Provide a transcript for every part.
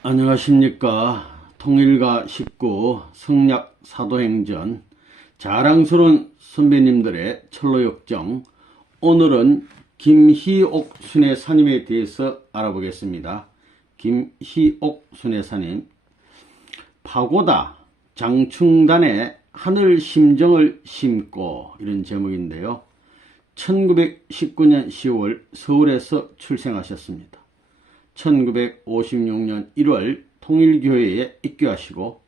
안녕하십니까. 통일가 19 성략 사도행전 자랑스러운 선배님들의 철로역정. 오늘은 김희옥 순회사님에 대해서 알아보겠습니다. 김희옥 순회사님, 파고다 장충단에 하늘 심정을 심고, 이런 제목인데요. 1919년 10월 서울에서 출생하셨습니다. 1956년 1월 통일교회에 입교하시고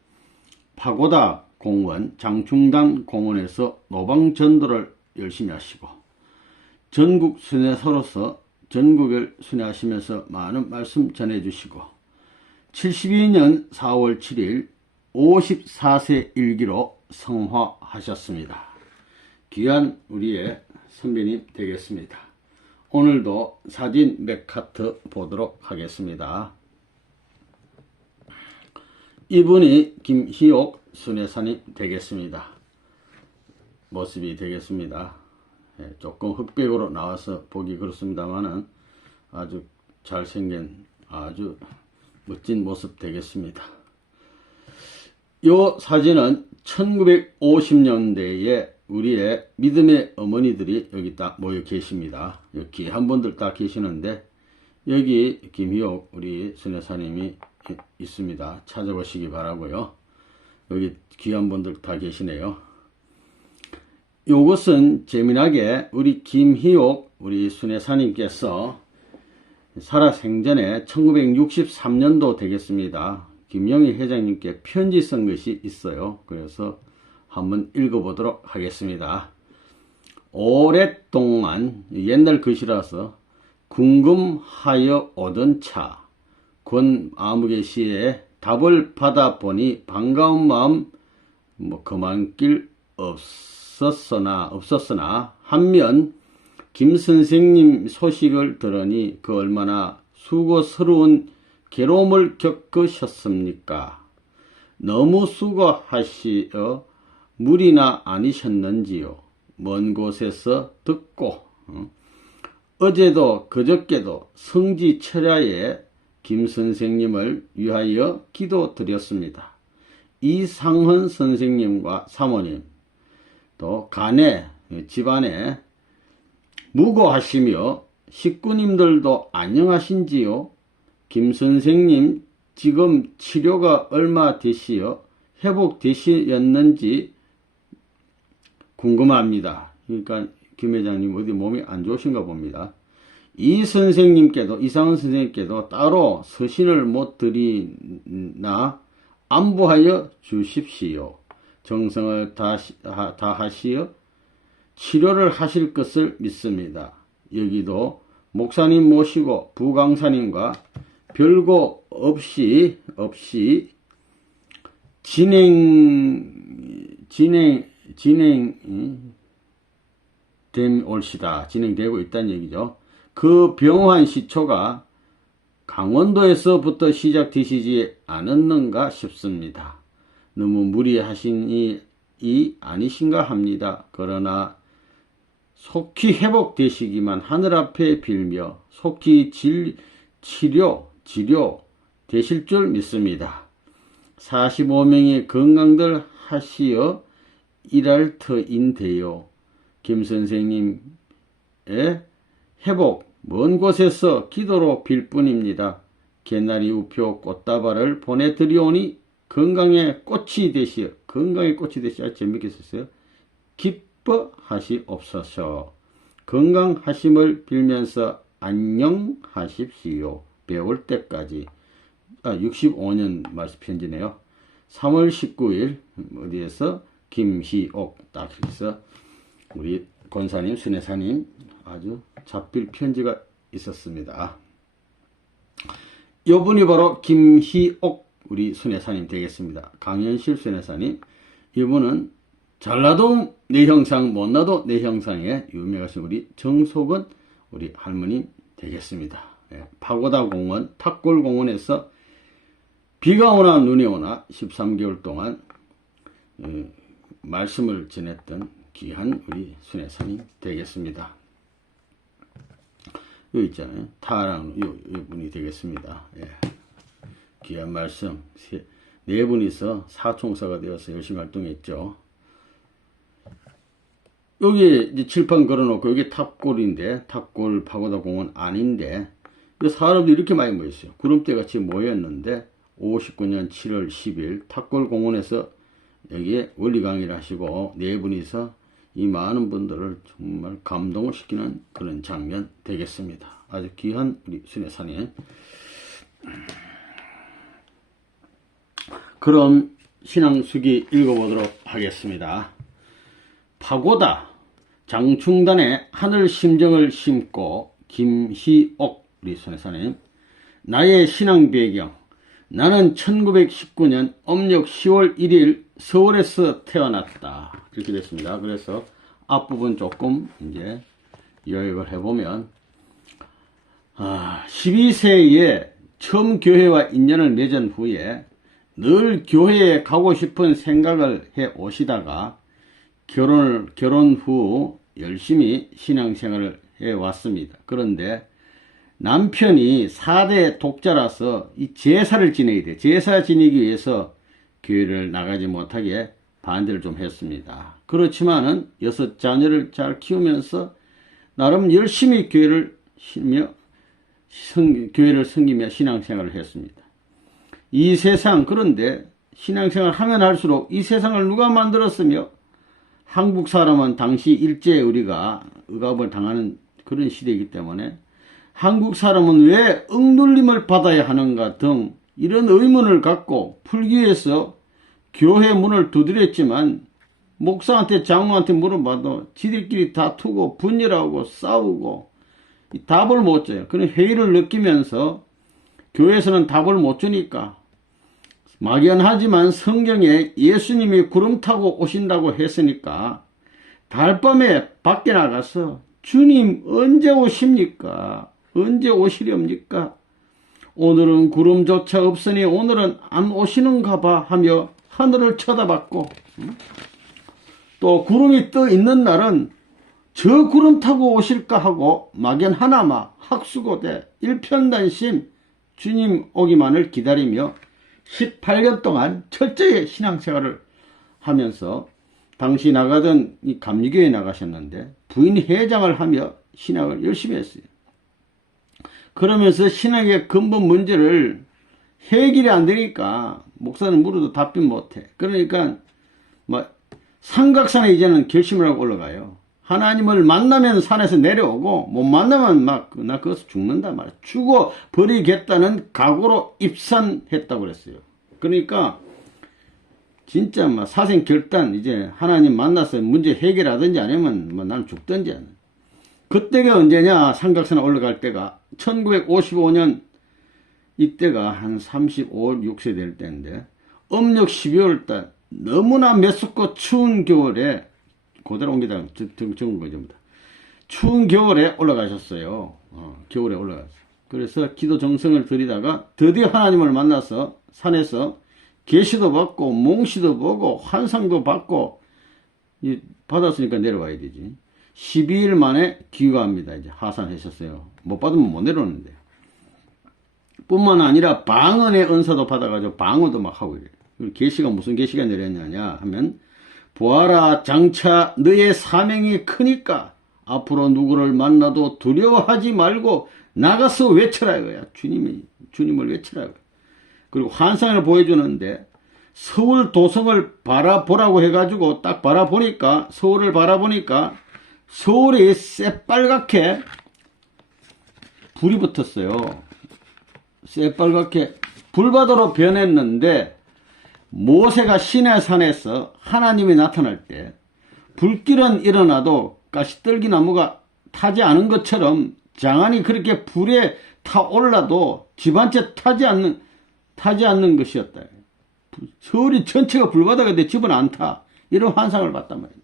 파고다 공원 장충단 공원에서 노방전도를 열심히 하시고 전국 순회사로서 전국을 순회하시면서 많은 말씀 전해주시고 72년 4월 7일 54세 일기로 성화하셨습니다. 귀한 우리의 선배님 되겠습니다. 오늘도 사진 몇 카트 보도록 하겠습니다. 이분이 김희옥 순회사님 되겠습니다. 모습이 되겠습니다. 조금 흑백으로 나와서 보기 그렇습니다만은 아주 잘생긴 아주 멋진 모습 되겠습니다. 이 사진은 1950년대에 우리의 믿음의 어머니들이 여기 딱 모여 계십니다. 여기 한 분들 딱 계시는데 여기 김희옥 우리 순회사님이 있습니다. 찾아보시기 바라고요. 여기 귀한 분들 다 계시네요. 요것은 재미나게 우리 김희옥 우리 순회사님께서 살아생전에 1963년도 되겠습니다. 김영희 회장님께 편지 쓴 것이 있어요. 그래서 한번 읽어보도록 하겠습니다. 오랫동안, 옛날 글씨라서 궁금하여 오던 차, 권 아무개 시에 답을 받아보니 반가운 마음 그만 길 없었으나 한면 김 선생님 소식을 들으니 그 얼마나 수고스러운 괴로움을 겪으셨습니까? 너무 수고하시어 무리나 아니셨는지요? 먼 곳에서 듣고 어제도 그저께도 성지철야에 김 선생님을 위하여 기도드렸습니다. 이상헌 선생님과 사모님 또 가네 집안에 무고하시며 식구님들도 안녕하신지요? 김 선생님 지금 치료가 얼마 되시어 회복되시었는지 궁금합니다. 그러니까 김 회장님 어디 몸이 안 좋으신가 봅니다. 이 선생님께도 이상헌 선생님께도 따로 서신을 못 드리나 안부하여 주십시오. 정성을 다하시어 치료를 하실 것을 믿습니다. 여기도 목사님 모시고 부강사님과 별거 없이 진행되고 있다는 얘기죠. 그 병환 시초가 강원도에서부터 시작되시지 않았는가 싶습니다. 너무 무리하신이 아니신가 합니다. 그러나 속히 회복되시기만 하늘 앞에 빌며 속히 치료 되실 줄 믿습니다. 45명의 건강들 하시어 일할 터인데요. 김 선생님의 회복 먼 곳에서 기도로 빌 뿐입니다. 개나리 우표 꽃다발을 보내드리오니 건강의 꽃이 되시어 재밌게 썼어요. 기뻐하시옵소서. 건강하심을 빌면서 안녕하십시오. 배울 때까지. 65년 말씀 편지네요. 3월 19일 어디에서 김희옥 딱 해서 우리 권사님 순회사님 아주 잡힐 편지가 있었습니다. 이분이 바로 김희옥 우리 순회사님 되겠습니다. 강현실 순회사님. 이분은 잘나도 내 형상 못나도 내 형상에 유명하신 우리 정석은 우리 할머님 되겠습니다. 파고다 공원 탁골공원에서 비가 오나 눈이 오나 13개월 동안 말씀을 전했던 귀한 우리 순회사님 되겠습니다. 여기 있잖아요. 타랑 이 분이 되겠습니다. 예. 귀한 말씀 네 분이서 사총사가 되어서 열심히 활동했죠. 여기 이제 칠판 걸어놓고 여기 탑골인데 탑골 파고다 공원 아닌데 사람들이 이렇게 많이 모였어요. 구름대 같이 모였는데 59년 7월 10일 탑골 공원에서 여기에 원리 강의를 하시고 네 분이서 이 많은 분들을 정말 감동을 시키는 그런 장면 되겠습니다. 아주 귀한 우리 순회사님. 그럼 신앙수기 읽어보도록 하겠습니다. 파고다 장충단에 하늘 심정을 심고 김희옥 우리 순회사님. 나의 신앙 배경. 나는 1919년 음력 10월 1일 서울에서 태어났다. 이렇게 됐습니다. 그래서 앞부분 조금 이제 요약을 해보면 12세에 처음 교회와 인연을 맺은 후에 늘 교회에 가고 싶은 생각을 해 오시다가 결혼 후 열심히 신앙생활을 해 왔습니다. 그런데 남편이 4대 독자라서 이 제사를 지내야 돼. 제사 지내기 위해서 교회를 나가지 못하게 반대를 좀 했습니다. 그렇지만은 6자녀를 잘 키우면서 나름 열심히 교회를 섬기며 신앙생활을 했습니다. 이 세상, 그런데 신앙생활 하면 할수록 이 세상을 누가 만들었으며 한국 사람은 당시 일제에 우리가 억압을 당하는 그런 시대이기 때문에 한국 사람은 왜 억눌림을 받아야 하는가 등 이런 의문을 갖고 풀기 위해서 교회 문을 두드렸지만 목사한테 장로한테 물어봐도 지들끼리 다투고 분열하고 싸우고 답을 못 줘요. 그런 회의를 느끼면서 교회에서는 답을 못 주니까 막연하지만 성경에 예수님이 구름 타고 오신다고 했으니까 달밤에 밖에 나가서 주님 언제 오십니까? 언제 오시렵니까? 오늘은 구름조차 없으니 오늘은 안 오시는가 봐 하며 하늘을 쳐다봤고 또 구름이 떠 있는 날은 저 구름 타고 오실까 하고 막연하나마 학수고대 일편단심 주님 오기만을 기다리며 18년 동안 철저히 신앙생활을 하면서 당시 나가던 이 감리교에 나가셨는데 부인 회장을 하며 신앙을 열심히 했어요. 그러면서 신앙의 근본 문제를 해결이 안 되니까 목사는 물어도 답변 못해. 그러니까 삼각산에 이제는 결심을 하고 올라가요. 하나님을 만나면 산에서 내려오고 못 만나면 나 거기서 죽는다 말이야. 죽어 버리겠다는 각오로 입산했다고 그랬어요. 그러니까 진짜 사생 결단 이제 하나님 만나서 문제 해결하든지 아니면 난 죽든지. 그때가 언제냐? 삼각산에 올라갈 때가 1955년 이때가 한 35, 6세 될 때인데 음력 12월 달 너무나 메습고 추운 겨울에 그대로 옮기다가 적은 거죠. 추운 겨울에 올라가셨어요. 겨울에 올라갔어요. 그래서 기도 정성을 드리다가 드디어 하나님을 만나서 산에서 계시도 받고 몽시도 보고 환상도 받고 받았으니까 내려와야 되지. 12일 만에 귀가합니다. 이제 하산하셨어요. 못 받으면 못 내려오는데. 뿐만 아니라 방언의 은사도 받아가지고 방언도 막 하고 이래요. 계시가 무슨 계시가 내렸느냐 하면 보아라 장차 너의 사명이 크니까 앞으로 누구를 만나도 두려워하지 말고 나가서 외쳐라 이거야. 주님을 외쳐라 이거야. 그리고 환상을 보여주는데 서울 도성을 바라보라고 해가지고 딱 바라보니까 서울을 바라보니까 서울이 새빨갛게 불이 붙었어요. 새빨갛게 불바다로 변했는데 모세가 시내산에서 하나님이 나타날 때 불길은 일어나도 가시떨기나무가 타지 않은 것처럼 장안이 그렇게 불에 타올라도 집 한 채 타지 않는 것이었다. 서울이 전체가 불바다가 돼 집은 안 타. 이런 환상을 봤단 말이에요.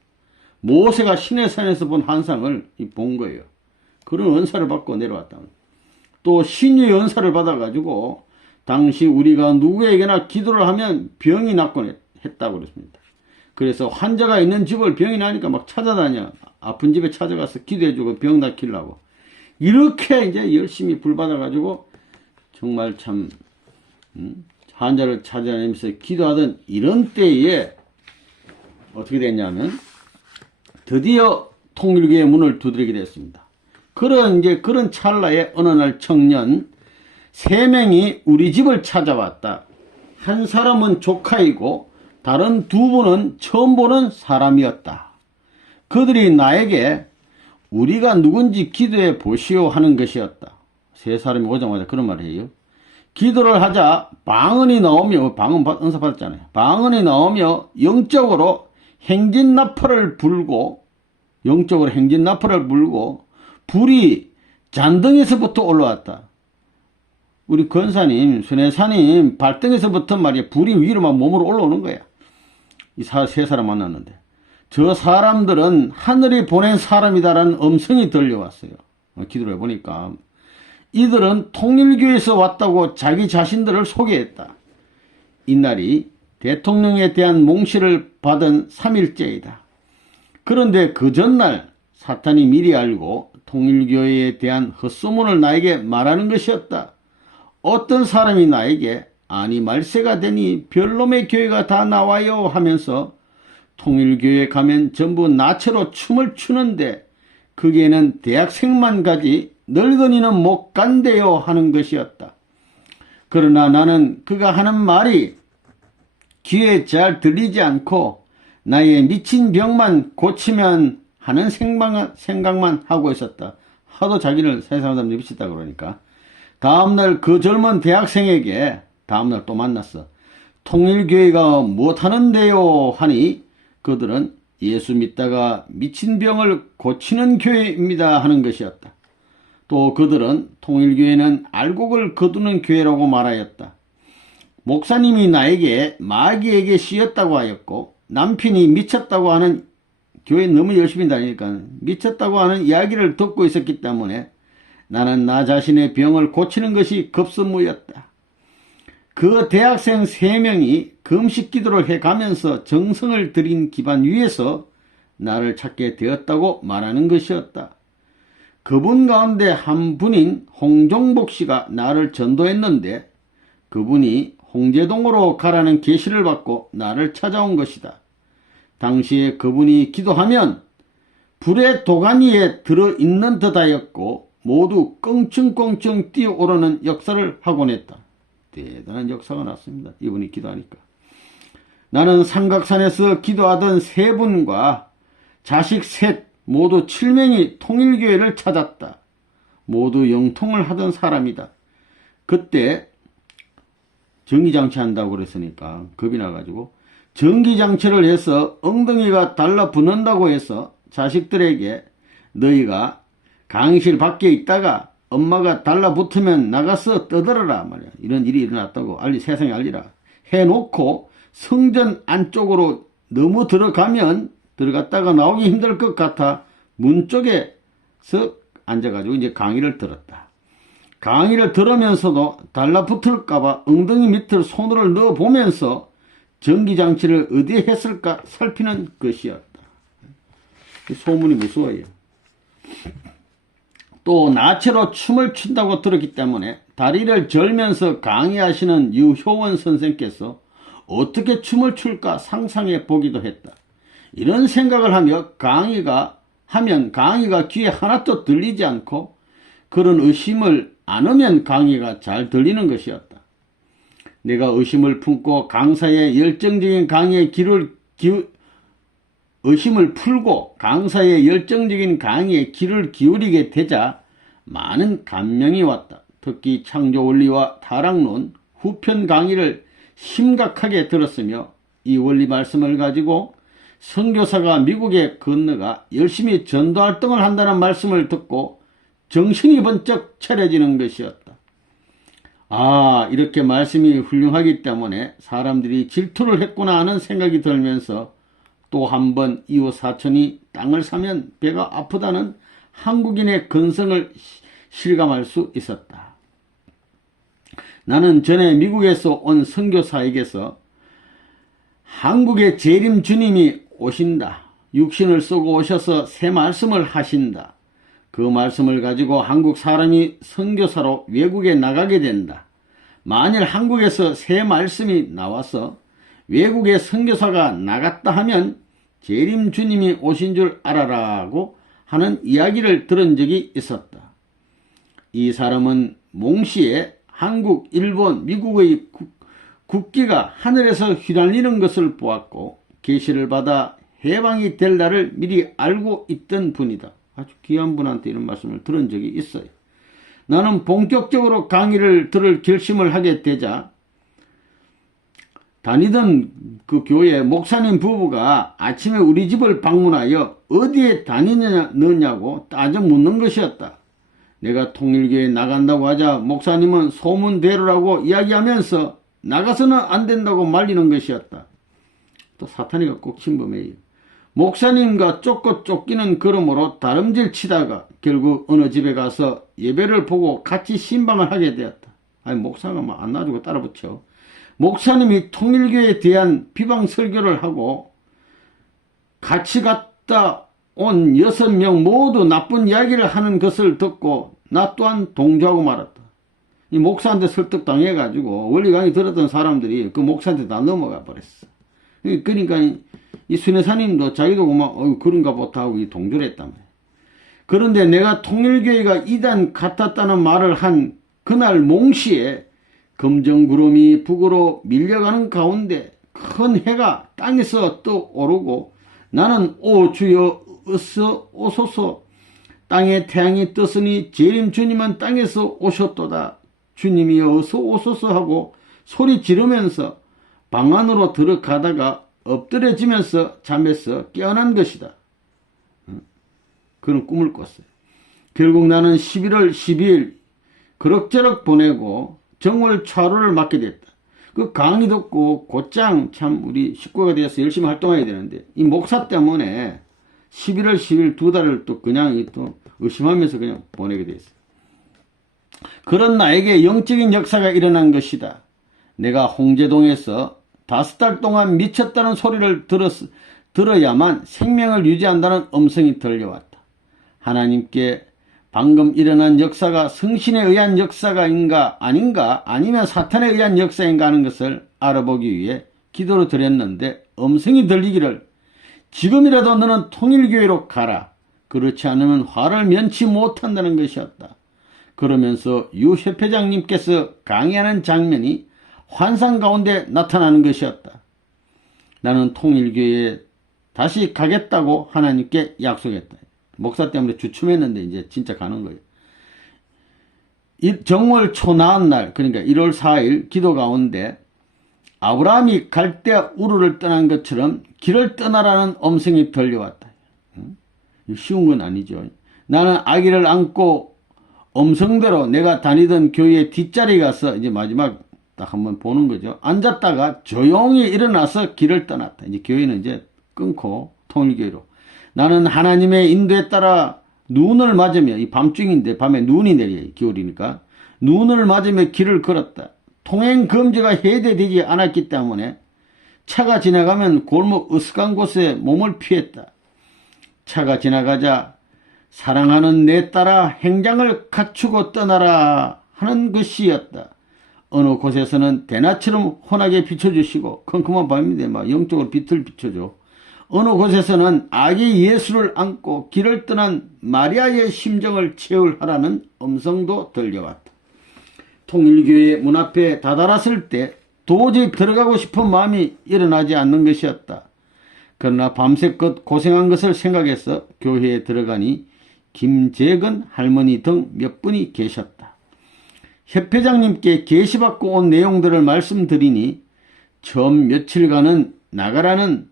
모세가 시내산에서 본 환상을 본 거예요. 그런 은사를 받고 내려왔다. 또 신유의 은사를 받아가지고 당시 우리가 누구에게나 기도를 하면 병이 낫곤 했다고 그랬습니다. 그래서 환자가 있는 집을 병이 나니까 막 찾아다녀. 아픈 집에 찾아가서 기도해주고 병 낫히려고. 이렇게 이제 열심히 불 받아가지고 정말 참 환자를 찾아내면서 기도하던 이런 때에 어떻게 됐냐면 드디어 통일교의 문을 두드리게 됐습니다. 그런 찰나에 어느 날 청년 3명이 우리 집을 찾아왔다. 한 사람은 조카이고 다른 2분은 처음 보는 사람이었다. 그들이 나에게 우리가 누군지 기도해 보시오 하는 것이었다. 3사람이 오자마자 그런 말을 해요. 기도를 하자 방언이 나오며, 방언 은사 받았잖아요. 방언이 나오며 영적으로 행진나팔을 불고 불이 잔등에서부터 올라왔다. 우리 권사님, 순회사님 발등에서부터 말이야 불이 위로 막 몸으로 올라오는 거야. 이 3사람 만났는데 저 사람들은 하늘이 보낸 사람이다라는 음성이 들려왔어요. 기도를 해보니까 이들은 통일교에서 왔다고 자기 자신들을 소개했다. 이날이 대통령에 대한 몽시를 받은 3일째이다. 그런데 그 전날 사탄이 미리 알고 통일교에 대한 헛소문을 나에게 말하는 것이었다. 어떤 사람이 나에게 아니 말세가 되니 별놈의 교회가 다 나와요 하면서 통일교에 가면 전부 나체로 춤을 추는데 거기에는 대학생만 가지 늙은이는 못 간대요 하는 것이었다. 그러나 나는 그가 하는 말이 귀에 잘 들리지 않고 나의 미친 병만 고치면 하는 생각만 하고 있었다. 하도 자기를 세상 사람들이 미쳤다 그러니까 다음날 그 젊은 대학생에게 다음날 또 만났어. 통일교회가 못하는데요 하니 그들은 예수 믿다가 미친 병을 고치는 교회입니다 하는 것이었다. 또 그들은 통일교회는 알곡을 거두는 교회라고 말하였다. 목사님이 나에게 마귀에게 씌였다고 하였고 남편이 미쳤다고 하는 교회 너무 열심히 다니니까 미쳤다고 하는 이야기를 듣고 있었기 때문에 나는 나 자신의 병을 고치는 것이 급선무였다. 그 대학생 3명이 금식 기도를 해가면서 정성을 들인 기반 위에서 나를 찾게 되었다고 말하는 것이었다. 그분 가운데 한 분인 홍종복 씨가 나를 전도했는데 그분이 홍제동으로 가라는 계시를 받고 나를 찾아온 것이다. 당시에 그분이 기도하면 불의 도가니에 들어있는 듯하였고 모두 껑충껑충 뛰어오르는 역사를 하곤 했다. 대단한 역사가 났습니다. 이분이 기도하니까. 나는 삼각산에서 기도하던 3분과 자식 셋 모두 7명이 통일교회를 찾았다. 모두 영통을 하던 사람이다. 그때 전기장치 한다고 그랬으니까 겁이 나가지고 전기장치를 해서 엉덩이가 달라붙는다고 해서 자식들에게 너희가 강의실 밖에 있다가 엄마가 달라붙으면 나가서 떠들어라 말이야. 이런 일이 일어났다고 세상에 알리라 해놓고 성전 안쪽으로 너무 들어갔다가 나오기 힘들 것 같아 문 쪽에서 앉아가지고 이제 강의를 들었다. 강의를 들으면서도 달라붙을까봐 엉덩이 밑을 손을 넣어보면서 전기장치를 어디에 했을까 살피는 것이었다. 소문이 무서워요. 또 나체로 춤을 춘다고 들었기 때문에 다리를 절면서 강의하시는 유효원 선생께서 어떻게 춤을 출까 상상해 보기도 했다. 이런 생각을 하며 강의가 귀에 하나도 들리지 않고 그런 의심을 안 하면 강의가 잘 들리는 것이었다. 내가 의심을 품고 강사의 열정적인 강의에 의심을 풀고 강사의 열정적인 강의에 귀를 기울이게 되자 많은 감명이 왔다. 특히 창조원리와 타락론 후편 강의를 심각하게 들었으며 이 원리 말씀을 가지고 선교사가 미국에 건너가 열심히 전도활동을 한다는 말씀을 듣고 정신이 번쩍 차려지는 것이었다. 이렇게 말씀이 훌륭하기 때문에 사람들이 질투를 했구나 하는 생각이 들면서 또 한 번 이웃 사촌이 땅을 사면 배가 아프다는 한국인의 근성을 실감할 수 있었다. 나는 전에 미국에서 온 선교사에게서 한국의 재림 주님이 오신다. 육신을 쓰고 오셔서 새 말씀을 하신다. 그 말씀을 가지고 한국 사람이 선교사로 외국에 나가게 된다. 만일 한국에서 새 말씀이 나와서 외국의 선교사가 나갔다 하면 재림 주님이 오신 줄 알아라고 하는 이야기를 들은 적이 있었다. 이 사람은 몽시에 한국, 일본, 미국의 국기가 하늘에서 휘날리는 것을 보았고 계시를 받아 해방이 될 날을 미리 알고 있던 분이다. 아주 귀한 분한테 이런 말씀을 들은 적이 있어요. 나는 본격적으로 강의를 들을 결심을 하게 되자 다니던 그 교회 목사님 부부가 아침에 우리 집을 방문하여 어디에 다니느냐고 따져 묻는 것이었다. 내가 통일교에 나간다고 하자 목사님은 소문대로라고 이야기하면서 나가서는 안 된다고 말리는 것이었다. 또 사탄이가 꼭 침범해요. 목사님과 쫓고 쫓기는 그러므로 다름질 치다가 결국 어느 집에 가서 예배를 보고 같이 신방을 하게 되었다. 아니 목사가 막 안 놔주고 따라붙여. 목사님이 통일교에 대한 비방 설교를 하고 같이 갔다 온 6명 모두 나쁜 이야기를 하는 것을 듣고 나 또한 동조하고 말았다. 이 목사한테 설득당해가지고 원리 강의 들었던 사람들이 그 목사한테 다 넘어가 버렸어. 그러니까 이 순회사님도 자기도 막 그런가 보다 하고 동조를 했단 말이야. 그런데 내가 통일교회가 이단 같았다는 말을 한 그날 몽시에 검정구름이 북으로 밀려가는 가운데 큰 해가 땅에서 떠오르고 나는 오 주여 어서 오소서 땅에 태양이 떴으니 재림 주님은 땅에서 오셨도다. 주님이 어서 오소서 하고 소리 지르면서 방 안으로 들어가다가 엎드려지면서 잠에서 깨어난 것이다. 그런 꿈을 꿨어요. 결국 나는 11월 12일 그럭저럭 보내고 정월 차로를 맡게 됐다. 그 강의 듣고 곧장 참 우리 식구가 되어서 열심히 활동해야 되는데 이 목사 때문에 11월 10일 2달을 또 그냥 또 의심하면서 그냥 보내게 됐어. 그런 나에게 영적인 역사가 일어난 것이다. 내가 홍제동에서 5달 동안 미쳤다는 소리를 들어야만 생명을 유지한다는 음성이 들려왔다. 하나님께 방금 일어난 역사가 성신에 의한 역사가 아닌가 아니면 사탄에 의한 역사인가 하는 것을 알아보기 위해 기도를 드렸는데 음성이 들리기를 지금이라도 너는 통일교회로 가라. 그렇지 않으면 화를 면치 못한다는 것이었다. 그러면서 유 협회장님께서 강의하는 장면이 환상 가운데 나타나는 것이었다. 나는 통일교회에 다시 가겠다고 하나님께 약속했다. 목사 때문에 주춤했는데 이제 진짜 가는 거예요. 정월 초 나은 날 그러니까 1월 4일 기도 가운데 아브라함이 갈대아 우르를 떠난 것처럼 길을 떠나라는 음성이 들려왔다. 쉬운 건 아니죠. 나는 아기를 안고 음성대로 내가 다니던 교회 뒷자리에 가서 이제 마지막 딱 한번 보는 거죠. 앉았다가 조용히 일어나서 길을 떠났다. 이제 교회는 이제 끊고 통일교회로. 나는 하나님의 인도에 따라 눈을 맞으며 이 밤중인데 밤에 눈이 내려요. 겨울이니까. 눈을 맞으며 길을 걸었다. 통행 금지가 해제되지 않았기 때문에 차가 지나가면 골목 으슥한 곳에 몸을 피했다. 차가 지나가자 사랑하는 내 딸아 행장을 갖추고 떠나라 하는 것이었다. 어느 곳에서는 대낮처럼 환하게 비춰주시고 컴컴한 밤인데 막 영적으로 빛을 비춰줘. 어느 곳에서는 아기 예수를 안고 길을 떠난 마리아의 심정을 채울하라는 음성도 들려왔다. 통일교회 문 앞에 다다랐을 때 도저히 들어가고 싶은 마음이 일어나지 않는 것이었다. 그러나 밤새껏 고생한 것을 생각해서 교회에 들어가니 김재근 할머니 등 몇 분이 계셨다. 협회장님께 계시받고 온 내용들을 말씀드리니 처음 며칠간은 나가라는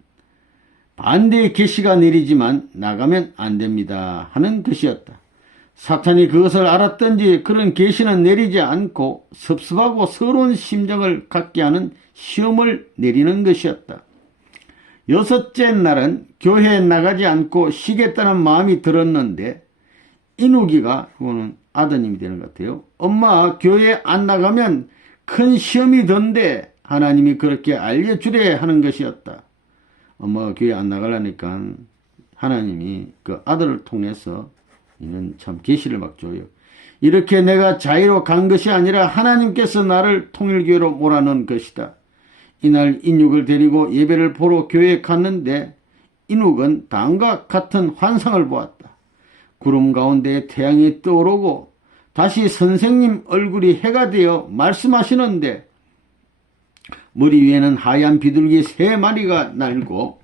반대의 계시가 내리지만 나가면 안 됩니다 하는 것이었다. 사탄이 그것을 알았던지 그런 계시는 내리지 않고 섭섭하고 서러운 심정을 갖게 하는 시험을 내리는 것이었다. 6째 날은 교회에 나가지 않고 쉬겠다는 마음이 들었는데 인욱이가 그거는 아드님이 되는 것 같아요. 엄마 교회에 안 나가면 큰 시험이 든대 하나님이 그렇게 알려주래 하는 것이었다. 엄마가 교회 안 나가려니까 하나님이 그 아들을 통해서 이는 참 계시를 막 줘요. 이렇게 내가 자의로 간 것이 아니라 하나님께서 나를 통일교회로 몰아넣은 것이다. 이날 인육을 데리고 예배를 보러 교회에 갔는데 인욱은 다음과 같은 환상을 보았다. 구름 가운데 태양이 떠오르고 다시 선생님 얼굴이 해가 되어 말씀하시는데 머리 위에는 하얀 비둘기 3마리가 날고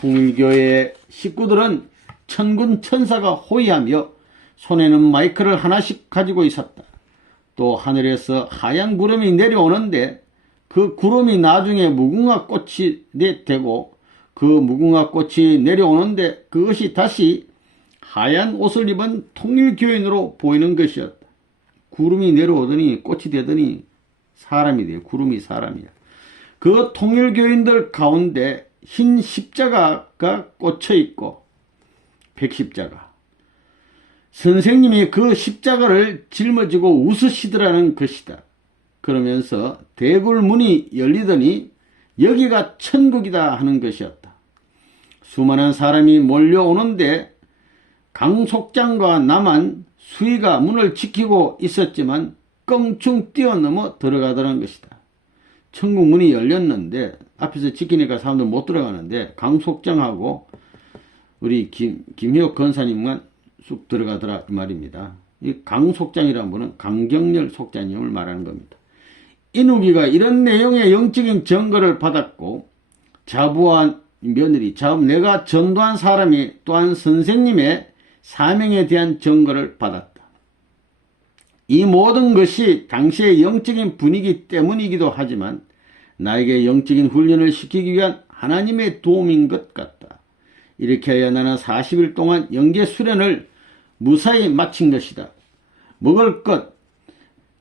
통일교회의 식구들은 천군 천사가 호위하며 손에는 마이크를 하나씩 가지고 있었다. 또 하늘에서 하얀 구름이 내려오는데 그 구름이 나중에 무궁화 꽃이 되고 그 무궁화 꽃이 내려오는데 그것이 다시 하얀 옷을 입은 통일교인으로 보이는 것이었다. 구름이 내려오더니 꽃이 되더니 사람이 돼요. 구름이 사람이야. 그 통일교인들 가운데 흰 십자가가 꽂혀 있고 백십자가. 선생님이 그 십자가를 짊어지고 웃으시더라는 것이다. 그러면서 대굴문이 열리더니 여기가 천국이다 하는 것이었다. 수많은 사람이 몰려오는데 강 속장과 나만 수희가 문을 지키고 있었지만 껑충 뛰어넘어 들어가더라는 것이다. 천국 문이 열렸는데 앞에서 지키니까 사람들 못 들어가는데 강 속장하고 우리 김희옥 권사님만 쑥 들어가더라 이 말입니다. 이 강 속장이라는 분은 강경렬 속장님을 말하는 겁니다. 인욱이가 이런 내용의 영적인 증거를 받았고 자부한 며느리, 내가 전도한 사람이 또한 선생님의 사명에 대한 증거를 받았다. 이 모든 것이 당시의 영적인 분위기 때문이기도 하지만 나에게 영적인 훈련을 시키기 위한 하나님의 도움인 것 같다. 이렇게 하여 나는 40일 동안 영계 수련을 무사히 마친 것이다. 먹을 것,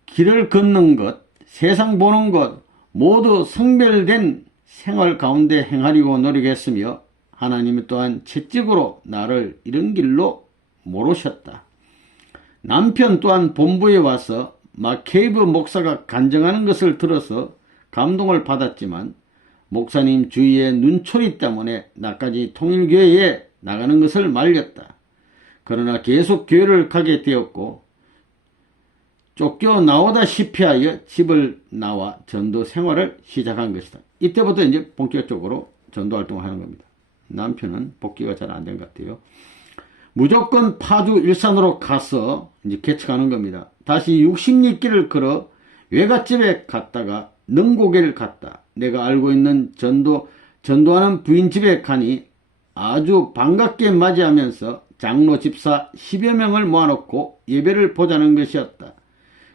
길을 걷는 것, 세상 보는 것 모두 성별된 생활 가운데 행하려고 노력했으며 하나님이 또한 채찍으로 나를 이런 길로 모르셨다. 남편 또한 본부에 와서 마케이브 목사가 간증하는 것을 들어서 감동을 받았지만 목사님 주위의 눈초리 때문에 나까지 통일교회에 나가는 것을 말렸다. 그러나 계속 교회를 가게 되었고 쫓겨나오다시피 하여 집을 나와 전도 생활을 시작한 것이다. 이때부터 이제 본격적으로 전도 활동을 하는 겁니다. 남편은 복귀가 잘 안 된 것 같아요. 무조건 파주 일산으로 가서 이제 개척하는 겁니다. 다시 60리길을 걸어 외갓집에 갔다가 능고개를 갔다. 내가 알고 있는 전도하는 부인 집에 가니 아주 반갑게 맞이하면서 장로 집사 10여 명을 모아놓고 예배를 보자는 것이었다.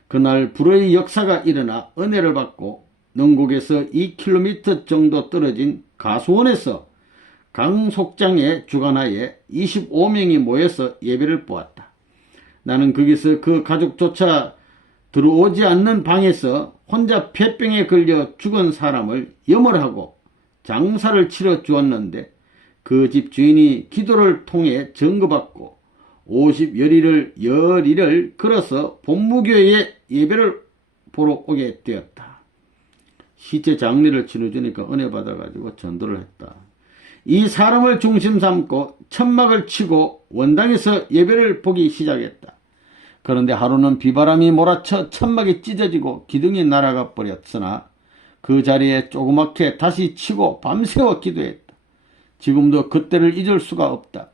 그날 불의 역사가 일어나 은혜를 받고 능곡에서 2km 정도 떨어진 가수원에서 강 속장의 주관하에 25명이 모여서 예배를 보았다. 나는 거기서 그 가족조차 들어오지 않는 방에서 혼자 폐병에 걸려 죽은 사람을 염을하고 장사를 치러 주었는데 그 집 주인이 기도를 통해 증거받고 50여리를 걸어서 본무교회에 예배를 보러 오게 되었다. 시체 장례를 치러주니까 은혜 받아가지고 전도를 했다. 이 사람을 중심 삼고 천막을 치고 원당에서 예배를 보기 시작했다. 그런데 하루는 비바람이 몰아쳐 천막이 찢어지고 기둥이 날아가 버렸으나 그 자리에 조그맣게 다시 치고 밤새워 기도했다. 지금도 그때를 잊을 수가 없다.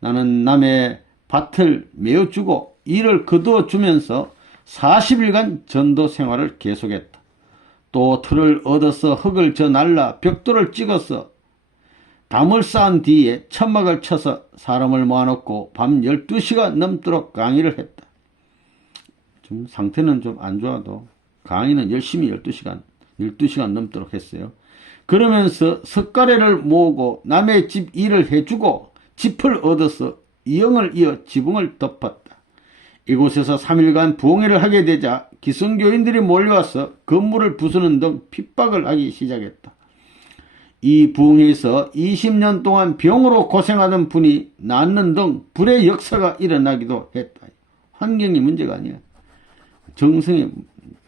나는 남의 밭을 메어주고 일을 거두어 주면서 40일간 전도 생활을 계속했다. 또 틀을 얻어서 흙을 저 날라 벽돌을 찍어서 담을 쌓은 뒤에 천막을 쳐서 사람을 모아놓고 밤 12시가 넘도록 강의를 했다. 좀 상태는 좀 안 좋아도 강의는 열심히 12시간 넘도록 했어요. 그러면서 석가래를 모으고 남의 집 일을 해주고 짚을 얻어서 이영을 이어 지붕을 덮었다. 이곳에서 3일간 부흥회를 하게 되자 기성교인들이 몰려와서 건물을 부수는 등 핍박을 하기 시작했다. 이 부흥회에서 20년 동안 병으로 고생하던 분이 낫는 등 불의 역사가 일어나기도 했다. 환경이 문제가 아니야. 정성의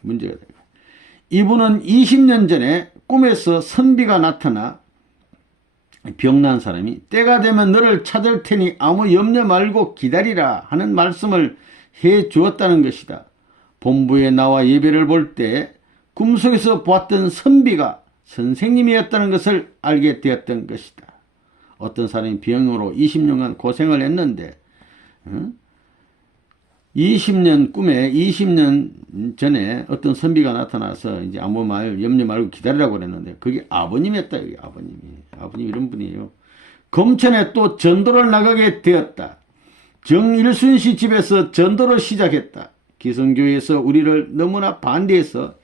문제가 돼. 이분은 20년 전에 꿈에서 선비가 나타나 병난 사람이 때가 되면 너를 찾을 테니 아무 염려 말고 기다리라 하는 말씀을 해 주었다는 것이다. 본부에 나와 예배를 볼 때 꿈속에서 보았던 선비가 선생님이었다는 것을 알게 되었던 것이다. 어떤 사람이 병으로 20년간 고생을 했는데 20년 꿈에 20년 전에 어떤 선비가 나타나서 이제 아무 말 염려 말고 기다리라고 그랬는데 그게 아버님이었다. 여기 아버님 이런 분이에요. 검천에 또 전도를 나가게 되었다. 정일순 씨 집에서 전도를 시작했다. 기성교회에서 우리를 너무나 반대해서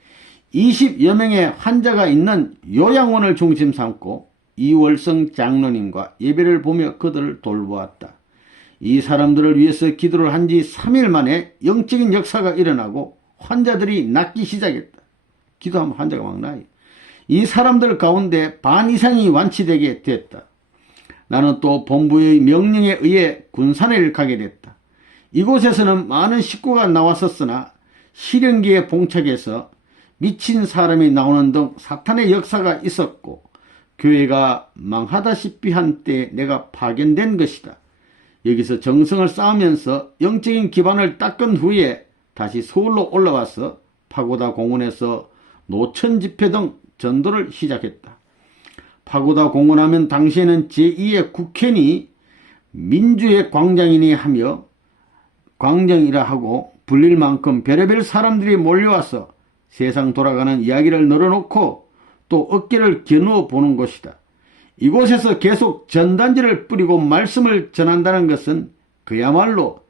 20여 명의 환자가 있는 요양원을 중심 삼고 이월성 장로님과 예배를 보며 그들을 돌보았다. 이 사람들을 위해서 기도를 한 지 3일 만에 영적인 역사가 일어나고 환자들이 낫기 시작했다. 기도하면 환자가 막 나요. 이 사람들 가운데 반 이상이 완치되게 됐다. 나는 또 본부의 명령에 의해 군산을 가게 됐다. 이곳에서는 많은 식구가 나왔었으나 실현기에 봉착해서 미친 사람이 나오는 등 사탄의 역사가 있었고 교회가 망하다시피 한 때 내가 파견된 것이다. 여기서 정성을 쌓으면서 영적인 기반을 닦은 후에 다시 서울로 올라와서 파고다 공원에서 노천 집회 등 전도를 시작했다. 파고다 공원하면 당시에는 제2의 국회니 민주의 광장이니 하며 광장이라 하고 불릴 만큼 별의별 사람들이 몰려와서 세상 돌아가는 이야기를 늘어놓고 또 어깨를 겨누어 보는 곳이다. 이곳에서 계속 전단지를 뿌리고 말씀을 전한다는 것은 그야말로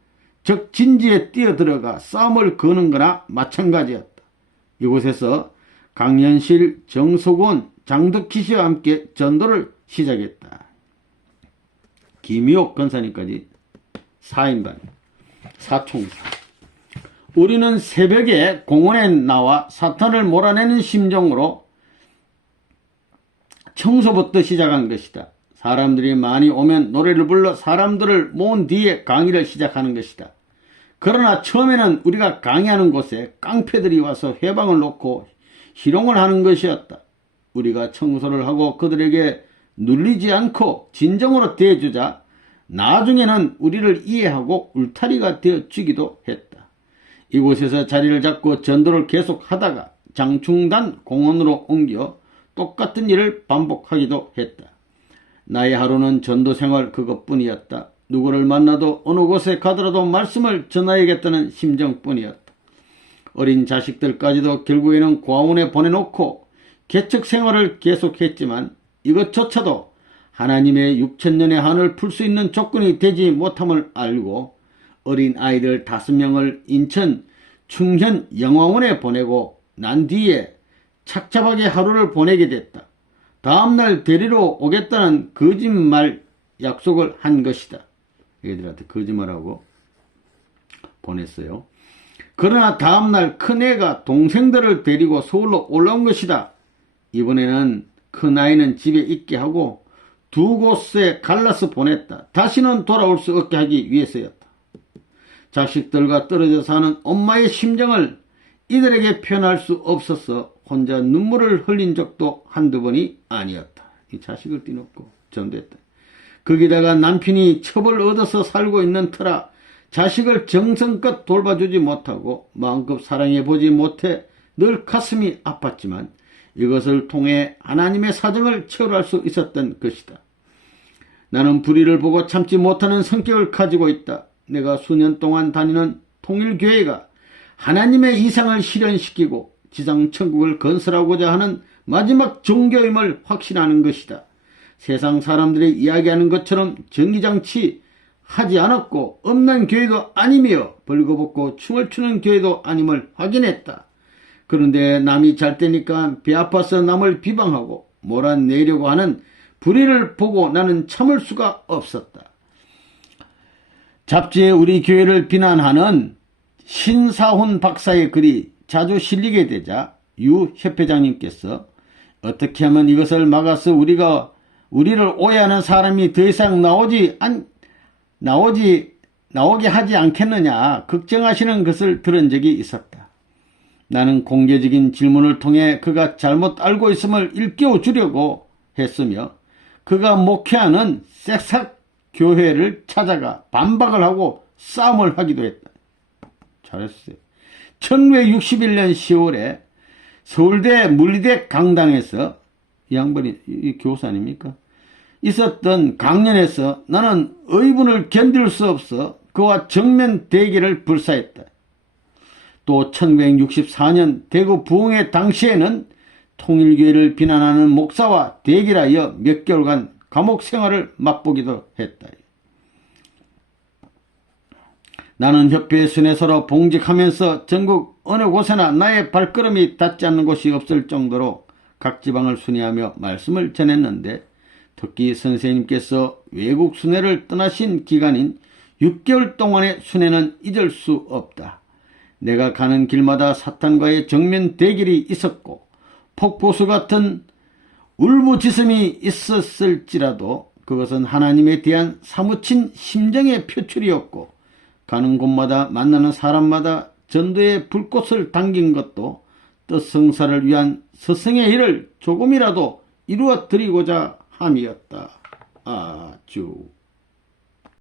적진지에 뛰어들어가 싸움을 거는 거나 마찬가지였다. 이곳에서 강연실, 정석원, 장덕희 씨와 함께 전도를 시작했다. 김희옥 권사님까지 4인방, 4총사. 우리는 새벽에 공원에 나와 사탄을 몰아내는 심정으로 청소부터 시작한 것이다. 사람들이 많이 오면 노래를 불러 사람들을 모은 뒤에 강의를 시작하는 것이다. 그러나 처음에는 우리가 강의하는 곳에 깡패들이 와서 회방을 놓고 희롱을 하는 것이었다. 우리가 청소를 하고 그들에게 눌리지 않고 진정으로 대해주자 나중에는 우리를 이해하고 울타리가 되어주기도 했다. 이곳에서 자리를 잡고 전도를 계속하다가 장충단 공원으로 옮겨 똑같은 일을 반복하기도 했다. 나의 하루는 전도생활 그것뿐이었다. 누구를 만나도 어느 곳에 가더라도 말씀을 전하야겠다는 심정뿐이었다. 어린 자식들까지도 결국에는 고아원에 보내놓고 개척 생활을 계속했지만 이것조차도 하나님의 6천년의 한을 풀 수 있는 조건이 되지 못함을 알고 어린 아이들 5명을 인천 충현 영화원에 보내고 난 뒤에 착잡하게 하루를 보내게 됐다. 다음날 데리러 오겠다는 거짓말 약속을 한 것이다. 애들한테 거짓말하고 보냈어요. 그러나 다음날 큰애가 동생들을 데리고 서울로 올라온 것이다. 이번에는 큰아이는 집에 있게 하고 2곳에 갈라서 보냈다. 다시는 돌아올 수 없게 하기 위해서였다. 자식들과 떨어져 사는 엄마의 심정을 이들에게 표현할 수 없어서 혼자 눈물을 흘린 적도 한두 번이 아니었다. 이 자식을 띠놓고 전도했다. 거기다가 남편이 첩을 얻어서 살고 있는 터라 자식을 정성껏 돌봐주지 못하고 마음껏 사랑해보지 못해 늘 가슴이 아팠지만 이것을 통해 하나님의 사정을 체험할 수 있었던 것이다. 나는 불의를 보고 참지 못하는 성격을 가지고 있다. 내가 수년 동안 다니는 통일교회가 하나님의 이상을 실현시키고 지상천국을 건설하고자 하는 마지막 종교임을 확신하는 것이다. 세상 사람들이 이야기하는 것처럼 정기장치 하지 않았고 없는 교회도 아니며 벌거벗고 춤을 추는 교회도 아님을 확인했다. 그런데 남이 잘 되니까 배 아파서 남을 비방하고 몰아내려고 하는 불의를 보고 나는 참을 수가 없었다. 잡지에 우리 교회를 비난하는 신사훈 박사의 글이 자주 실리게 되자 유 협회장님께서 어떻게 하면 이것을 막아서 우리를 오해하는 사람이 더 이상 나오게 하지 않겠느냐 걱정하시는 것을 들은 적이 있었다. 나는 공개적인 질문을 통해 그가 잘못 알고 있음을 일깨워 주려고 했으며 그가 목회하는 섹삭 교회를 찾아가 반박을 하고 싸움을 하기도 했다. 잘했어요. 1961년 10월에 서울대 물리대 강당에서 이 양반이 이 교사 아닙니까? 있었던 강연에서 나는 의분을 견딜 수 없어 그와 정면 대결을 불사했다. 또 1964년 대구 부흥회 당시에는 통일교회를 비난하는 목사와 대결하여 몇 개월간 감옥 생활을 맛보기도 했다. 나는 협회 순회사로 봉직하면서 전국 어느 곳에나 나의 발걸음이 닿지 않는 곳이 없을 정도로 각 지방을 순회하며 말씀을 전했는데 특히 선생님께서 외국 순회를 떠나신 기간인 6개월 동안의 순회는 잊을 수 없다. 내가 가는 길마다 사탄과의 정면 대결이 있었고 폭포수 같은 울부짖음이 있었을지라도 그것은 하나님에 대한 사무친 심정의 표출이었고 가는 곳마다 만나는 사람마다 전도의 불꽃을 당긴 것도 뜻성사를 위한 스승의 일을 조금이라도 이루어 드리고자 함이었다. 아주